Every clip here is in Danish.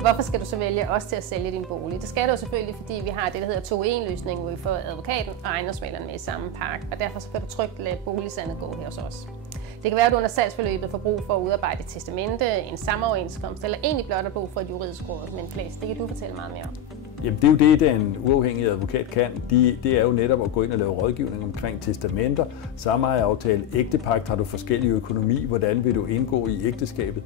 Hvorfor skal du så vælge os til at sælge din bolig? Det skal du selvfølgelig, fordi vi har det, der hedder 2-1-løsning, hvor vi får advokaten og ejendomsmægleren med i samme pakke, og derfor så kan du trygt lade boligsalget gå her hos os. Det kan være, at du under salgsforløbet får brug for at udarbejde et testamente, en samoverenskomst, eller egentlig blot har brug for et juridisk råd. Men Claes, det kan du fortælle meget mere om. Jamen det er jo det, den uafhængige advokat kan. Det er jo netop at gå ind og lave rådgivning omkring testamenter, samejeaftale, ægtepagt, har du forskellig økonomi, hvordan vil du indgå i ægteskabet?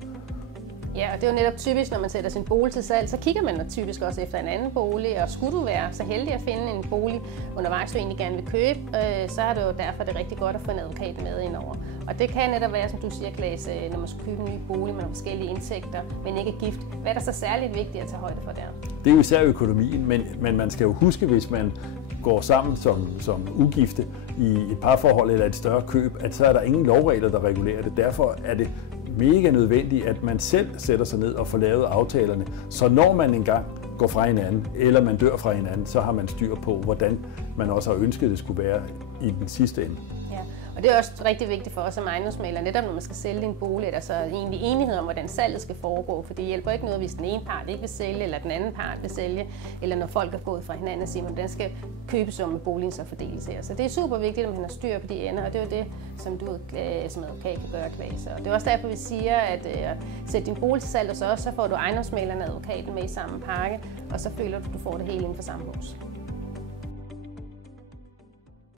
Ja, og det er jo netop typisk, når man sætter sin bolig til salg, så kigger man typisk også efter en anden bolig, og skulle du være så heldig at finde en bolig undervejs, du egentlig gerne vil købe, så er det jo derfor det er rigtig godt at få en advokat med indover. Og det kan netop være, som du siger, Claes, når man skal købe en ny bolig med forskellige indtægter, men ikke gift. Hvad er der så særligt vigtigt at tage højde for der? Det er jo især økonomien, men man skal jo huske, hvis man går sammen som ugifte i et parforhold eller et større køb, at så er der ingen lovregler, der regulerer det. Derfor er det mega nødvendigt, at man selv sætter sig ned og får lavet aftalerne, så når man engang går fra hinanden, eller man dør fra hinanden, så har man styr på, hvordan man også har ønsket, det skulle være i den sidste ende. Ja, og det er også rigtig vigtigt for os som ejendomsmægler, netop når man skal sælge en bolig, at der så er egentlig enighed om, hvordan salget skal foregå, for det hjælper ikke noget, hvis den ene part ikke vil sælge, eller den anden part vil sælge, eller når folk er gået fra hinanden og siger, hvordan skal købesummen med boligen så fordeles her. Så det er super vigtigt, at man har styr på de ender, og det er jo det, som du som advokat kan gøre, Claes. Og det er også derfor, vi siger, at sæt din bolig til salg hos os, så får du ejendomsmægleren og advokaten med i samme pakke, og så føler du, at du får det hele inden for samme hus.